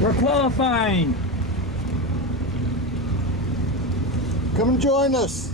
We're qualifying. Come and join us.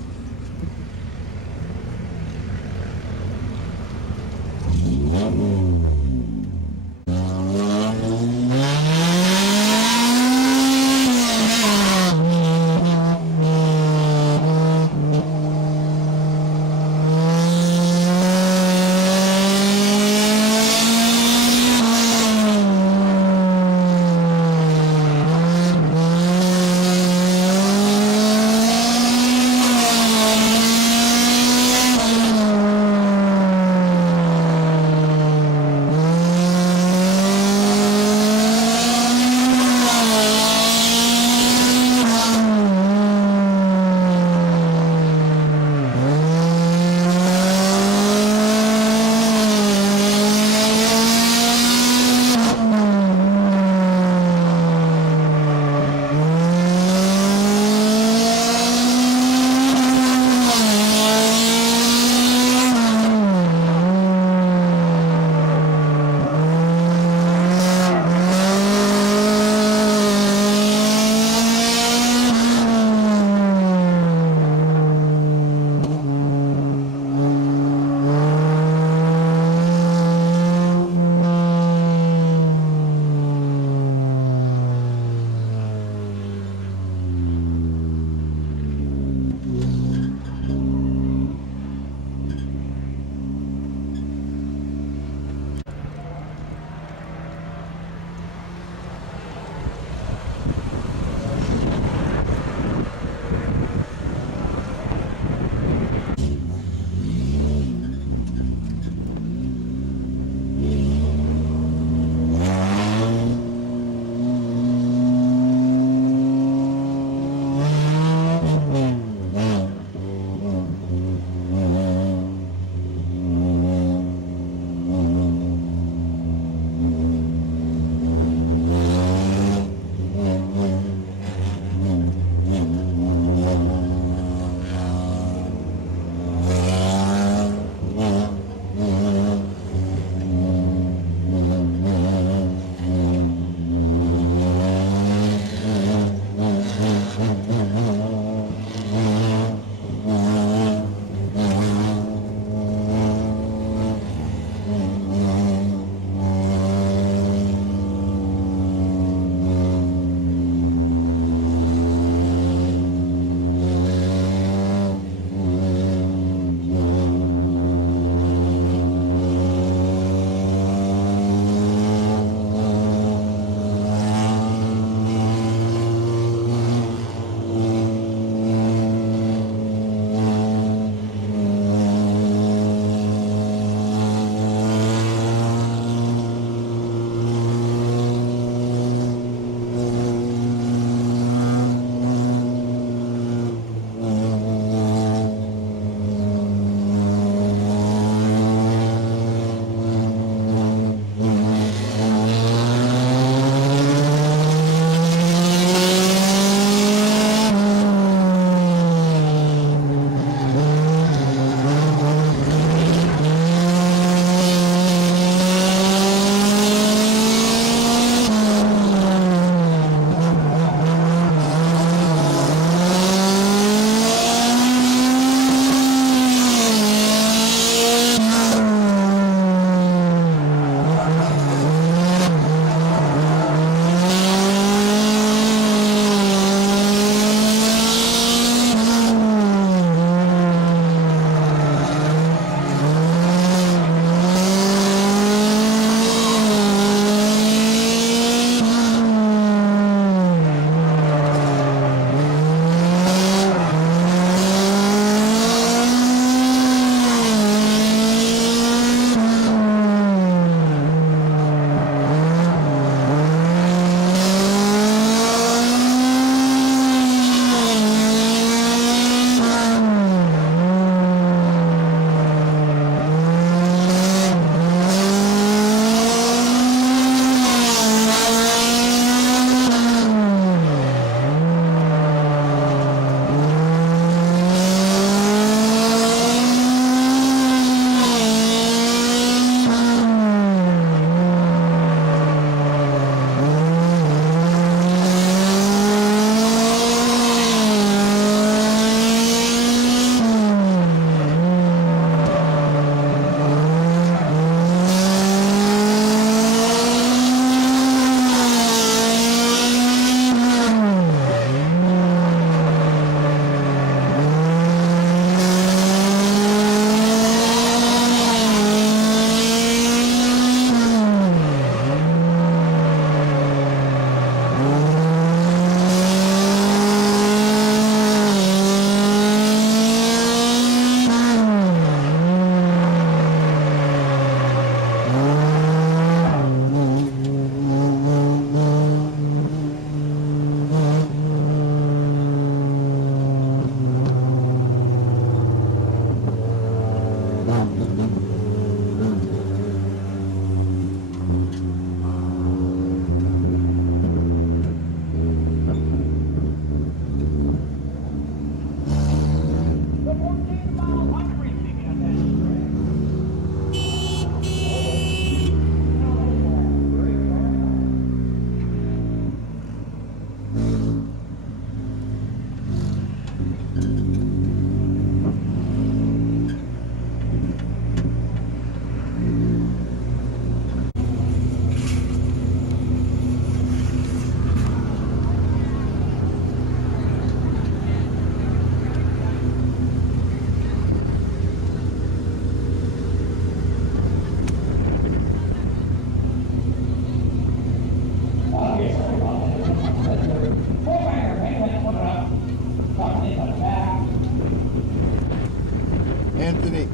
Anthony.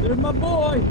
There's my boy.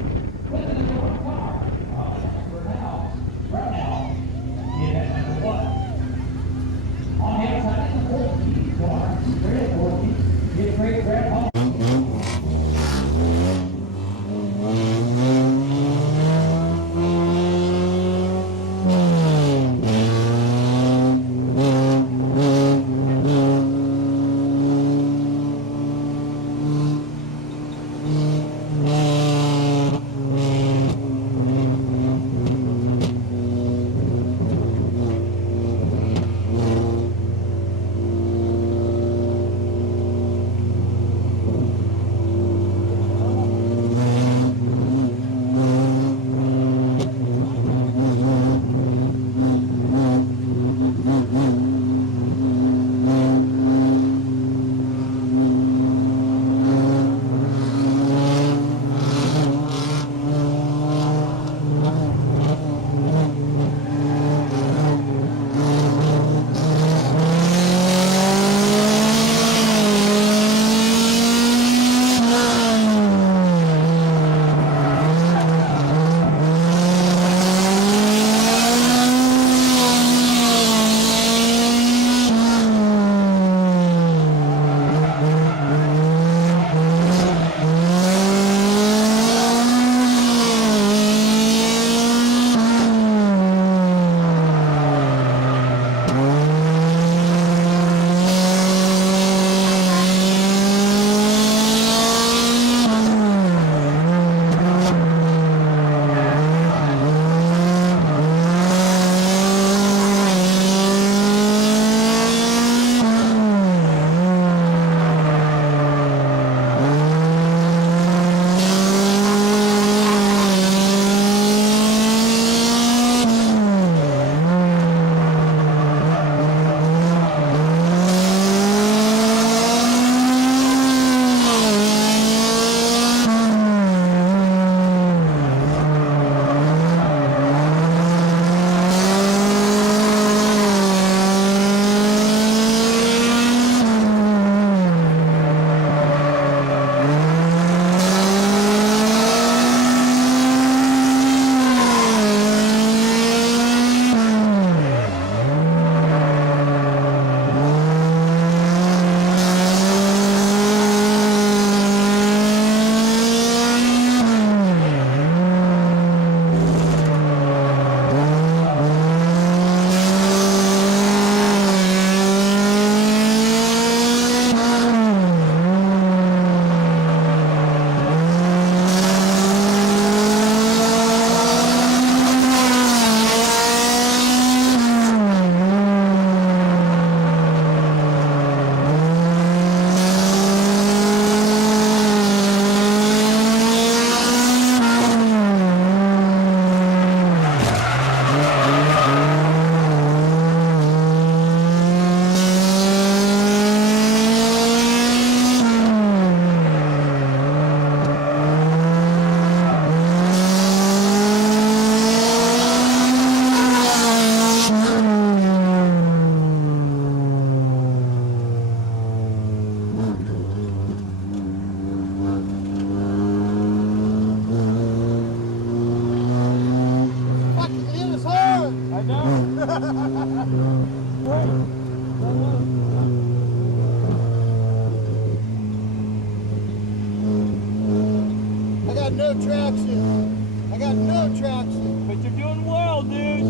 I got no traction. I got no traction. But you're doing well, dude.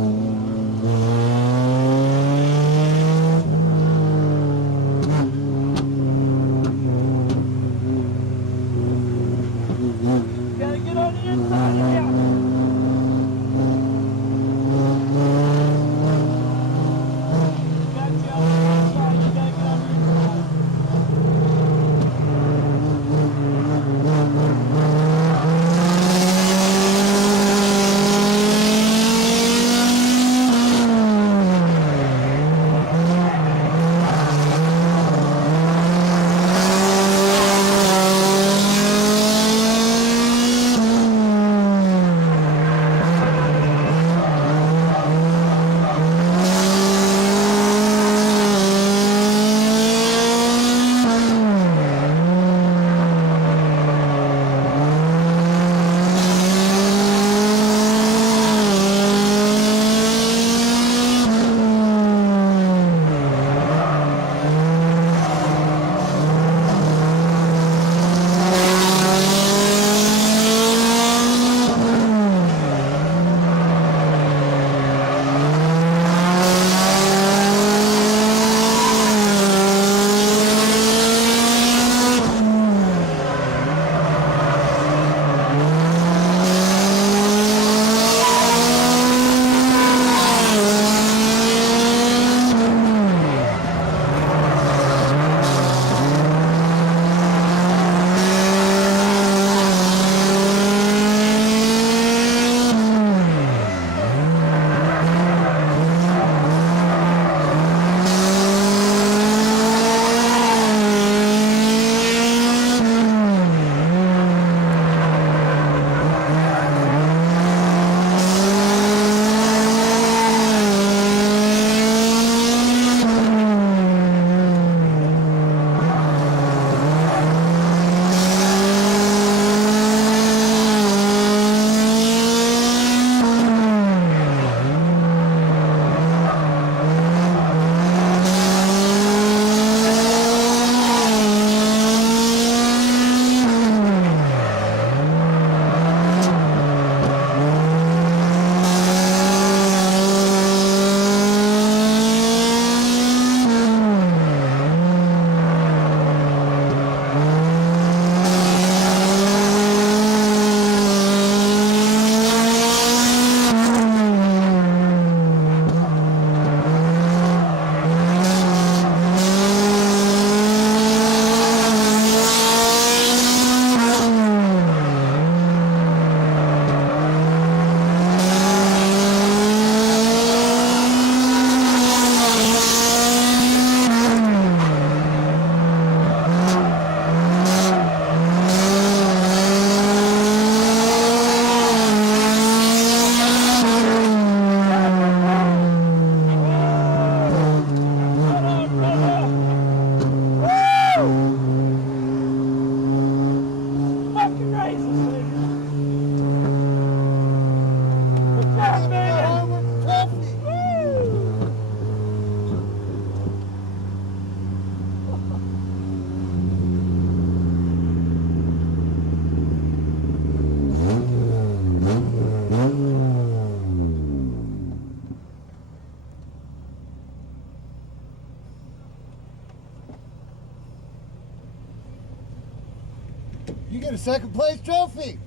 You get a second place trophy.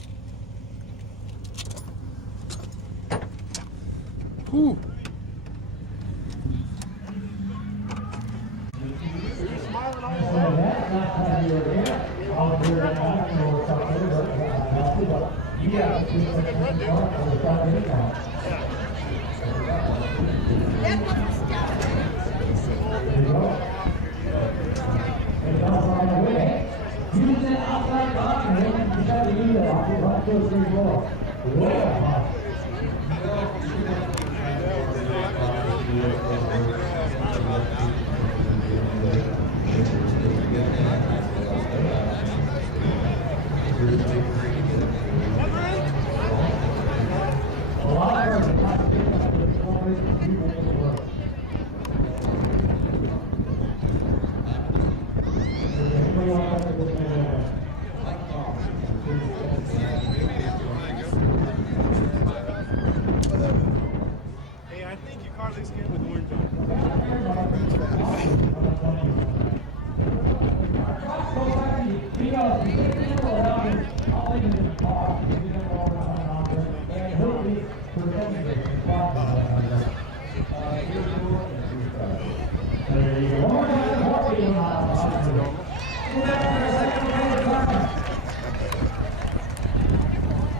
Whew. Hey, I think your car looks good with orange on.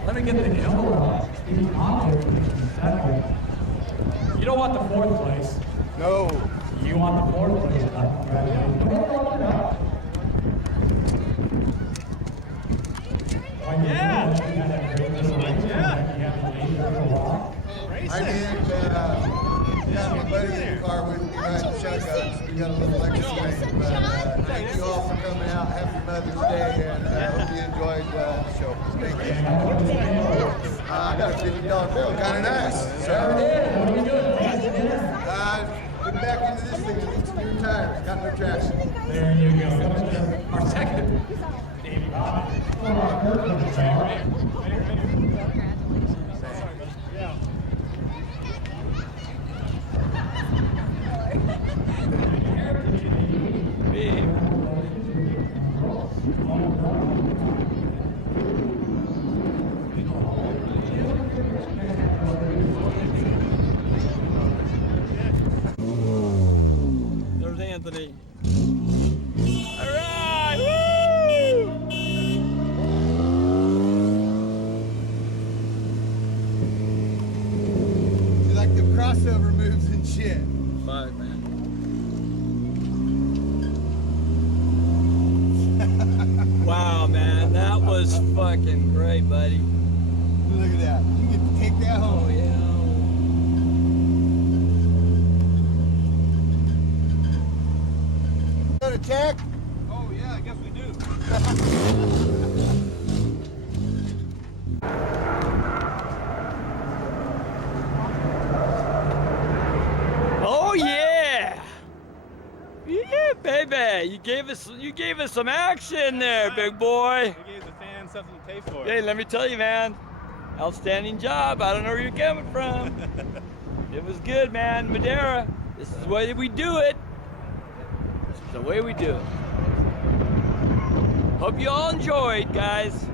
Let me get the hill. You don't want the fourth place. No. You want the fourth place. Yeah. I did. Yeah, my buddy in the car with me riding shotguns. We got a little extra rain. But thank you all for coming out. Happy Mother's Day, and hope you enjoyed the show. Thank you. I got a $50 bill. Kind of nice. Been back into this thing. Needs some new tires. Got no traction. There you go. Our second. David There's Anthony. All right, woo! You like the crossover moves and shit. Fuck, man. Wow, man, that was fucking great, buddy. Look at that. You get to take that home. Oh yeah. Go to tech. Oh, yeah, I guess we do. Oh yeah. Yeah, baby. You gave us some action there, big boy. We gave the fans something to pay for. Hey, let me tell you, man. Outstanding job. I don't know where you're coming from. It was good, man. Madeira. This is the way we do it. This is the way we do it. Hope you all enjoyed, guys.